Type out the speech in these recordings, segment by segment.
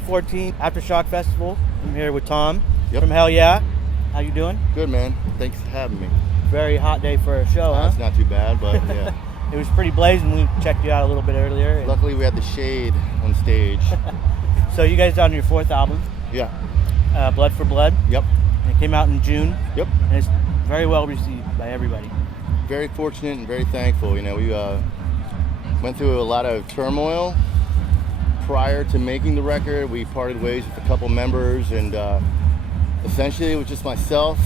2014 Aftershock Festival. I'm here with Tom from HELLYEAH. How you doing? Good, man. Thanks for having me. Very hot day for a show, huh? It's not too bad, but yeah. It was pretty blazing. We checked you out a little bit earlier. Luckily, we had the shade on stage. So you guys are on your 4th album. Yeah. Blood for Blood. Yep. And it came out in June. Yep. And it's very well received by everybody. Very fortunate and very thankful. You know, we went through a lot of turmoil prior to making the record. We parted ways with a couple members, and essentially it was just myself,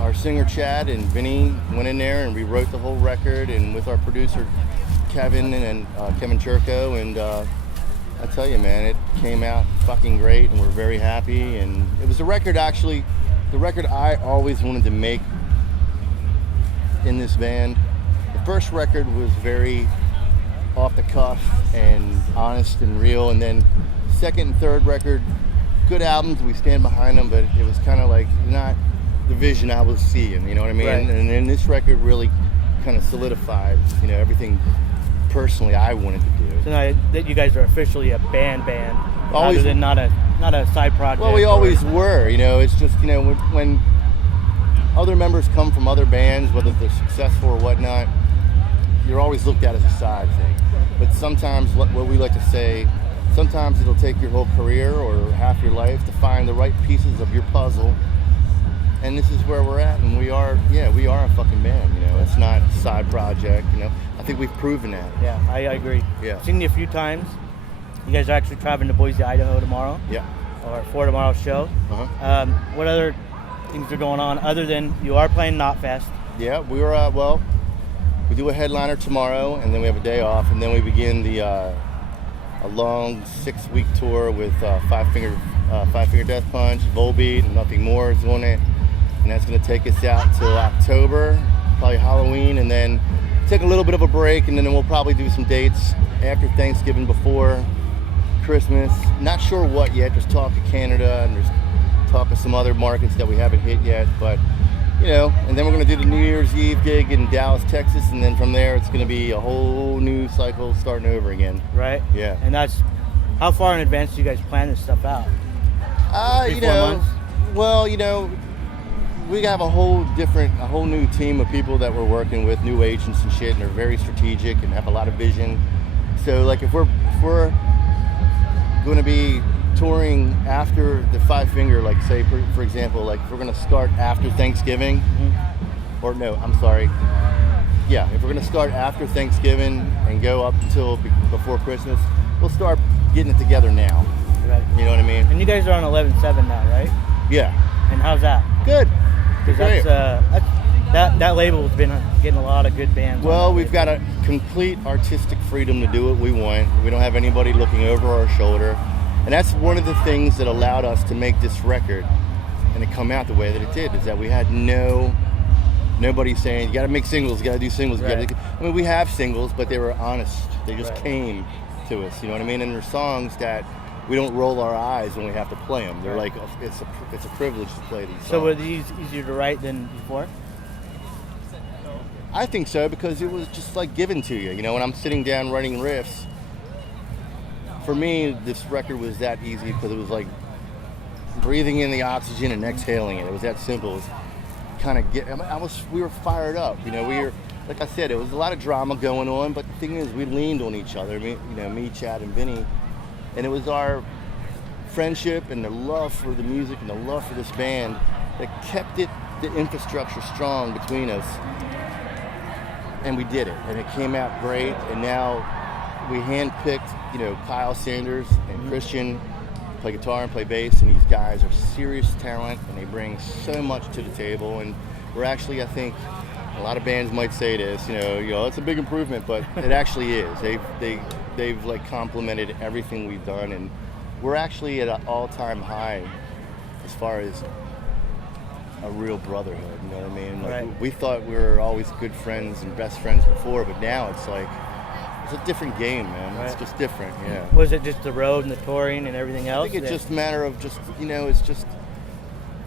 our singer Chad, and Vinny went in there and rewrote the whole record, and with our producer Kevin and Kevin Churko, and I tell you, man, it came out fucking great, and we're very happy. And it was the record I always wanted to make in this band. The first record was very off the cuff and honest and real, and then second and third record, good albums, we stand behind them, but it was kind of like not the vision I was seeing, you know what I mean? Right. And then this record really kind of solidified, you know, everything personally I wanted to do. So now that you guys are officially a band, Always, rather than not a side project. Well, we always were, you know. It's just, you know, when other members come from other bands, whether they're successful or whatnot, you're always looked at as a side thing. But sometimes, what we like to say, sometimes it'll take your whole career or half your life to find the right pieces of your puzzle. And this is where we're at, and we are a fucking band, you know. It's not a side project, you know. I think we've proven that. Yeah, I agree. Yeah. I've seen you a few times. You guys are actually traveling to Boise, Idaho tomorrow. Yeah. Or for tomorrow's show. Uh-huh. What other things are going on other than you are playing Knotfest? Yeah, we were, we do a headliner tomorrow, and then we have a day off, and then we begin a long 6-week tour with Five Finger Death Punch, Volbeat, and Nothing More is on it. And that's going to take us out till October, probably Halloween, and then take a little bit of a break, and then we'll probably do some dates after Thanksgiving, before Christmas. Not sure what yet, just talk to Canada, and there's talk to some other markets that we haven't hit yet, but, you know, and then we're going to do the New Year's Eve gig in Dallas, Texas, and then from there it's going to be a whole new cycle starting over again. Right? Yeah. And that's, how far in advance do you guys plan this stuff out? 3-4 months? Well, you know, we have a whole new team of people that we're working with, new agents and shit, and they're very strategic and have a lot of vision. So, like, if we're going to be touring after the Five Finger, like, say, for example, like, if we're going to start after Thanksgiving, or no, I'm sorry, yeah, if we're going to start after Thanksgiving and go up until before Christmas, we'll start getting it together now. Right. You know what I mean? And you guys are on 11/7 now, right? Yeah. And how's that? Good. Because that label has been getting a lot of good bands. Well, we've got a complete artistic freedom to do what we want. We don't have anybody looking over our shoulder. And that's one of the things that allowed us to make this record and to come out the way that it did, is that we had nobody saying, you got to make singles, you got to do singles. Right. I mean, we have singles, but they were honest. They just came to us, you know what I mean? And there's songs that we don't roll our eyes when we have to play them. They're like, it's a privilege to play these songs. So were these easier to write than before? I think so, because it was just like given to you. You know, when I'm sitting down writing riffs, for me, this record was that easy because it was like breathing in the oxygen and exhaling it. It was that simple. It was kind of we were fired up. You know, we were, like I said, it was a lot of drama going on, but the thing is, we leaned on each other. Me, Chad, and Vinny. And it was our friendship and the love for the music and the love for this band that kept the infrastructure strong between us. And we did it, and it came out great. And now we handpicked, you know, Kyle Sanders and Christian, play guitar and play bass, and these guys are serious talent, and they bring so much to the table. And we're actually, I think, a lot of bands might say this, you know, it's a big improvement, but it actually is. They've like complimented everything we've done, and we're actually at an all-time high as far as a real brotherhood, you know what I mean? Like, we thought we were always good friends and best friends before, but now it's like, it's a different game, man. It's just different, yeah. Was it just the road and the touring and everything else? I think it's just a matter of just, you know, it's just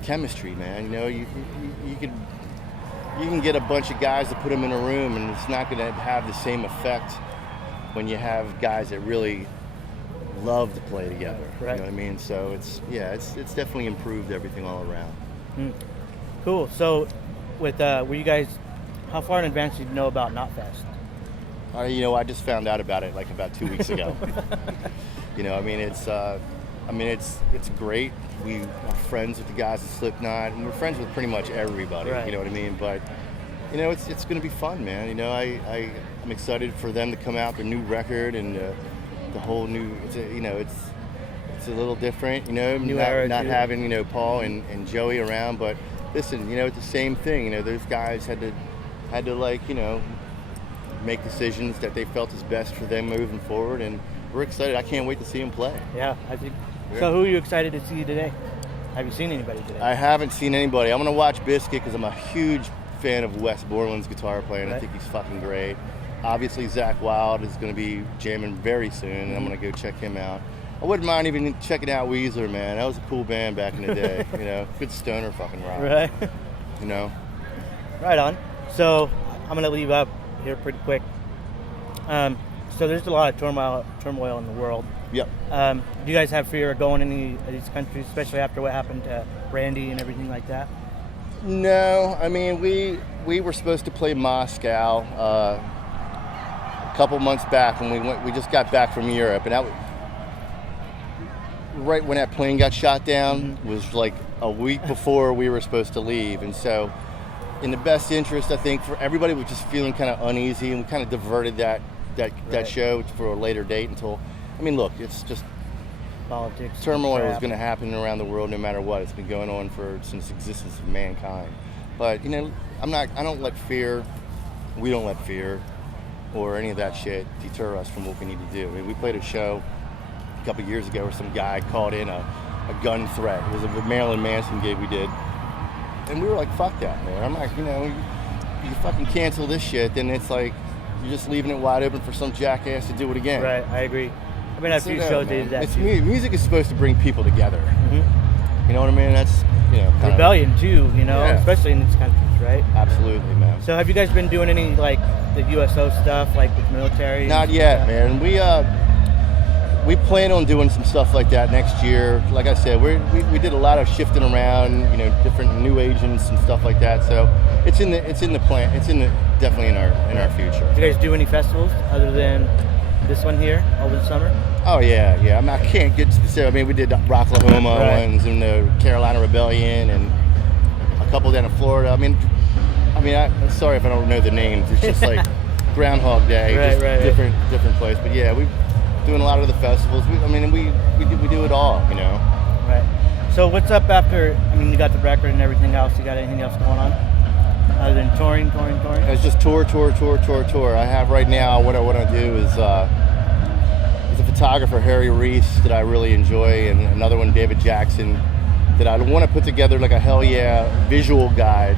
chemistry, man. You know, you can get a bunch of guys to put them in a room, and it's not going to have the same effect when you have guys that really love to play together. Right. You know what I mean? So it's definitely improved everything all around. Cool. So, with were you guys? How far in advance did you know about Knotfest? I just found out about it like about 2 weeks ago. It's great. We are friends with the guys at Slipknot, and we're friends with pretty much everybody. Right. You know what I mean? But it's going to be fun, man. I'm excited for them to come out with a new record and the whole new. It's a little different. Not having Paul and Joey around, but listen, it's the same thing. Those guys had to make decisions that they felt is best for them moving forward, and we're excited. I can't wait to see them play. Yeah, I think. Yeah. So who are you excited to see today? Have you seen anybody today? I haven't seen anybody. I'm going to watch Biscuit because I'm a huge fan of Wes Borland's guitar playing. Right. I think he's fucking great. Obviously, Zach Wilde is going to be jamming very soon, and I'm going to go check him out. I wouldn't mind even checking out Weezer, man. That was a cool band back in the day. Good stoner fucking rock. Right. Right on. So I'm going to leave up here pretty quick. So there's a lot of turmoil in the world. Yep. Do you guys have fear of going any of these countries, especially after what happened to Randy and everything like that? No. I mean, we were supposed to play Moscow a couple months back when we just got back from Europe, and that was right when that plane got shot down. Was like a week before we were supposed to leave, and so in the best interest, I think, for everybody was just feeling kind of uneasy, and we kind of diverted that show for a later date until, look, it's just politics. Turmoil is going to happen around the world no matter what. It's been going on since the existence of mankind. But, I don't let fear, we don't let fear or any of that shit deter us from what we need to do. We played a show a couple years ago where some guy called in a gun threat. It was a Marilyn Manson gig we did. And we were like, fuck that, man. I'm like, you fucking cancel this shit, then it's like, you're just leaving it wide open for some jackass to do it again. Right, I agree. I've been at a few shows that did that. Music is supposed to bring people together. Mm-hmm. You know what I mean? That's, rebellion too, especially in these countries, right? Absolutely, man. So have you guys been doing any, like, the USO stuff, like with military? Not yet, man. We plan on doing some stuff like that next year. Like I said, we did a lot of shifting around, different new agents and stuff like that. So it's in the plan. It's definitely in our future. Do you guys do any festivals other than this one here over the summer? Oh yeah. I can't get specific. We did Rocklahoma ones and the Carolina Rebellion and a couple down in Florida. I'm sorry if I don't know the names. It's just like Groundhog Day, different place. But yeah, we're doing a lot of the festivals. We do it all, Right. So what's up after? You got the record and everything else. You got anything else going on other than touring? It's just tour. I have right now. What I want to do is there's a photographer, Harry Reese, that I really enjoy, and another one, David Jackson, that I want to put together like a Hell Yeah visual guide,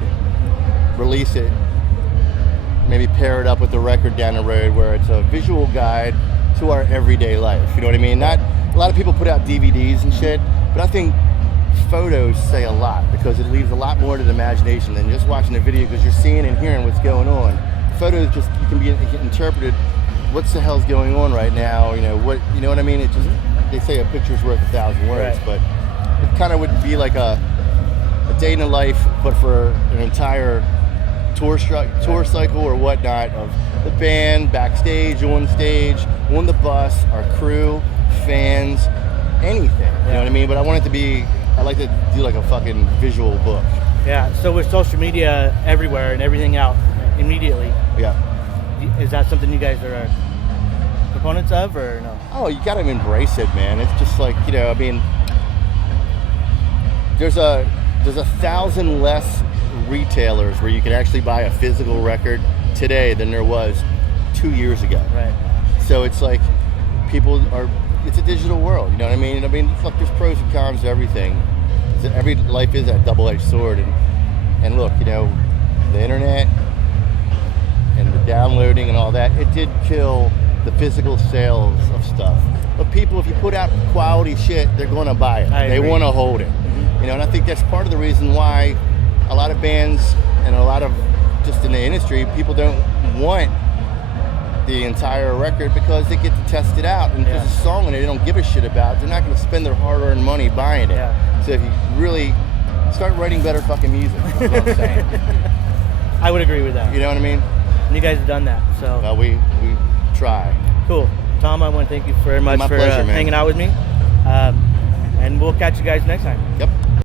release it, maybe pair it up with the record down the road where it's a visual guide to our everyday life. You know what I mean? Not a lot of people put out DVDs and shit, but I think photos say a lot because it leaves a lot more to the imagination than just watching a video because you're seeing and hearing what's going on. Photos just can be interpreted. What's the hell's going on right now? You know what I mean? It just, they say a picture's worth 1,000 words, but it kind of would be like a day in the life, but for an entire tour cycle or whatnot of the band, backstage, on stage, on the bus, our crew, fans, anything. You know what I mean? But I want it to be, I like to do like a fucking visual book. Yeah, so with social media everywhere and everything out immediately. Yeah. Is that something you guys are proponents of or no? Oh, you gotta embrace it, man. It's just like, there's 1,000 less retailers where you can actually buy a physical record today than there was 2 years ago. Right. So it's like it's a digital world, you know what I mean? Look, there's pros and cons to everything. Every life is that double-edged sword. And look, the internet and the downloading and all that, it did kill the physical sales of stuff. But people, if you put out quality shit, they're going to buy it. They want to hold it. Mm-hmm. And I think that's part of the reason why a lot of bands and a lot of just in the industry, people don't want the entire record because they get to test it out. And if there's a song in it they don't give a shit about, they're not going to spend their hard-earned money buying it. Yeah. So if you really start writing better fucking music, that's what I'm saying. I would agree with that. You know what I mean? And you guys have done that. So well, we try. Cool. Tom, I want to thank you very much for pleasure, hanging out with me. And we'll catch you guys next time. Yep.